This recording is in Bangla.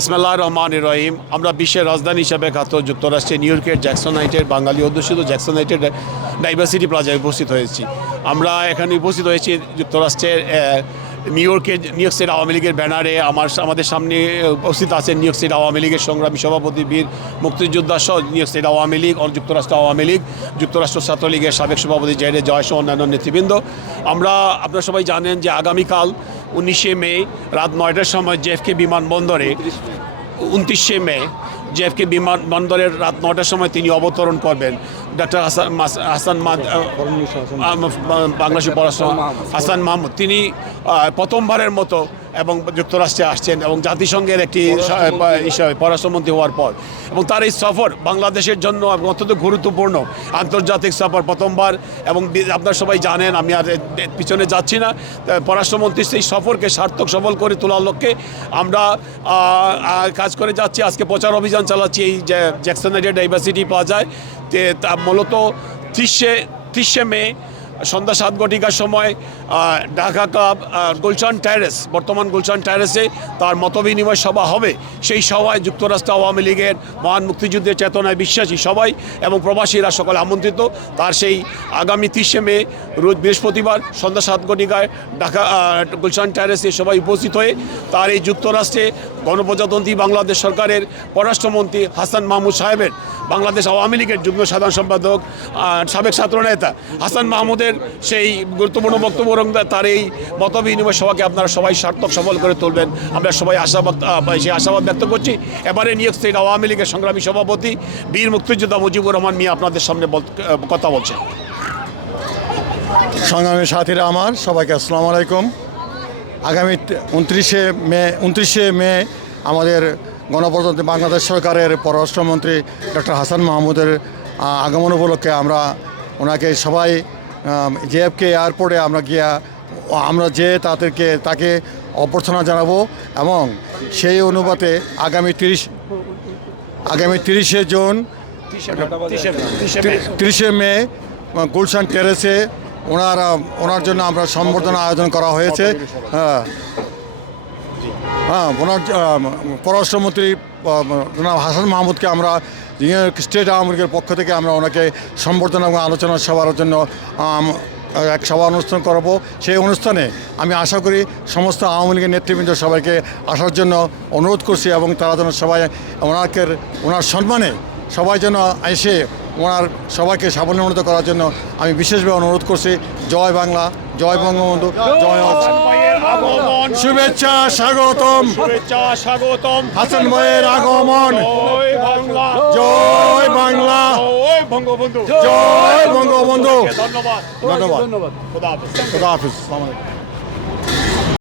ইসমাল্লাহ রহমান রহিম, আমরা বিশ্বের রাজধানী হিসাবে খ্যাত যুক্তরাষ্ট্রে নিউ ইয়র্কের জ্যাকসনাইটের বাঙালি অধ্যুষিত জ্যাকসন জ্যাকসনাইটের ডাইভার্সিটি প্লাজায় উপস্থিত হয়েছি। আমরা এখানে উপস্থিত হয়েছি যুক্তরাষ্ট্রের নিউ ইয়র্কের, নিউ ইয়র্ক স্টেট আওয়ামী লীগের ব্যানারে। আমার, আমাদের সামনে উপস্থিত আছেন নিউ ইয়র্ক স্টেট আওয়ামী লীগের সংগ্রামী সভাপতি বীর মুক্তিযোদ্ধা সহ New York State Awami League যুক্তরাষ্ট্র আওয়ামী লীগ, যুক্তরাষ্ট্র ছাত্রলীগের সাবেক সভাপতি জয়রে জয় সহ অন্যান্য নেতৃবৃন্দ। আমরা, আপনারা সবাই জানেন যে আগামীকাল উনিশে মে রাত নয়টার সময় জেফকে বিমানবন্দরে, উনত্রিশে মে জেফকে বিমানবন্দরের রাত নটার সময় তিনি অবতরণ করবেন। ডক্টর হাসান হাসান বাংলাদেশের পড়াশোনা হাসান মাহমুদ। তিনি প্রথমবারের মতো এবং যুক্তরাষ্ট্রে আসছেন এবং জাতিসংঘের একটি হিসাবে পররাষ্ট্রমন্ত্রী হওয়ার পর। এবং তার এই সফর বাংলাদেশের জন্য অত্যন্ত গুরুত্বপূর্ণ আন্তর্জাতিক সফর প্রথমবার এবং আপনার সবাই জানেন আমি আর পিছনে যাচ্ছি না। পররাষ্ট্রমন্ত্রী সেই সফরকে সার্থক সফল করে তোলার লক্ষ্যে আমরা কাজ করে যাচ্ছি। আজকে প্রচার অভিযান চালাচ্ছি এই যে জ্যাকসনাইডের ডাইভার্সিটি প্লাজায়। তে মূলত ত্রিশে ত্রিশে মে সন্ধ্যা সাত ঘটিকার সময় ঢাকা ক্লাব গুলশান ট্যারেস বর্তমান গুলশান ট্যারেসে তার মতবিনিময় সভা হবে। সেই সভায় যুক্তরাষ্ট্র আওয়ামী লীগের মহান মুক্তিযুদ্ধের চেতনায় বিশ্বাসী সবাই এবং প্রবাসীরা সকলে আমন্ত্রিত। তার সেই আগামী তিরিশে মে, রোজ বৃহস্পতিবার সন্ধ্যা সাত ঘটিকায় ঢাকা গুলশান ট্যারেসে সবাই উপস্থিত হয়ে তার এই যুক্তরাষ্ট্রে গণপ্রজাতন্ত্রী বাংলাদেশ সরকারের পররাষ্ট্রমন্ত্রী হাসান মাহমুদ সাহেবের, বাংলাদেশ আওয়ামী লীগের যুগ্ম সাধারণ সম্পাদক সাবেক ছাত্রনেতা হাসান মাহমুদের সেই গুরুত্বপূর্ণ বক্তব্য এবং তার এই মত বিনিময় সভাকে আপনারা সবাই সার্থক সফল করে তুলবেন। আমরা সবাই আশাবাদ সেই আশাবাদ ব্যক্ত করছি। এবারে ইয়র্ক স্টেট আওয়ামী লীগের সংগ্রামী সভাপতি বীর মুক্তিযোদ্ধা মুজিবুর রহমান মিয়া আপনাদের সামনে কথা বলছেন। সংগ্রামী সাথীরা আমার, সবাইকে আসসালামু আলাইকুম। আগামী উনত্রিশে মে উনত্রিশে মে আমাদের গণপ্রজাতন্ত্রী বাংলাদেশ সরকারের পররাষ্ট্রমন্ত্রী ডক্টর হাসান মাহমুদের আগমন উপলক্ষে আমরা ওনাকে সবাই জেএফকে এয়ারপোর্টে আমরা গিয়া, আমরা যে তাদেরকে, তাকে অভ্যর্থনা জানাব এবং সেই অনুপাতে আগামী তিরিশ, আগামী তিরিশে জুন, তিরিশে মে, গুলশান টেরেসে ওনার ওনার জন্য আমরা সম্বর্ধনা আয়োজন করা হয়েছে। হ্যাঁ। হ্যাঁ ওনার পররাষ্ট্রমন্ত্রী হাসান মাহমুদকে আমরা স্টেট আওয়ামী লীগের পক্ষ থেকে আমরা ওনাকে সম্বর্ধনা এবং আলোচনা সভার জন্য এক সভা অনুষ্ঠান করব। সেই অনুষ্ঠানে আমি আশা করি সমস্ত আওয়ামী লীগের নেতৃবৃন্দ সবাইকে আসার জন্য অনুরোধ করছি এবং তারা যেন সবাই ওনাকে, ওনার সম্মানে সবাই যেন এসে ওনার সবাইকে সাবলীমণ্ডিত করার জন্য আমি বিশেষভাবে অনুরোধ করছি। জয় বাংলা, জয় বঙ্গবন্ধু, জয় আগমন। শুভেচ্ছা স্বাগতম। শুভেচ্ছা স্বাগতম। হাসান ভাইয়ের আগমন। জয় বাংলা। জয় বাংলা। জয় বঙ্গবন্ধু। জয় বঙ্গবন্ধু। ধন্যবাদ। ধন্যবাদ। খোদা হাফেজ। খোদা হাফিজ। আসসালামু আলাইকুম।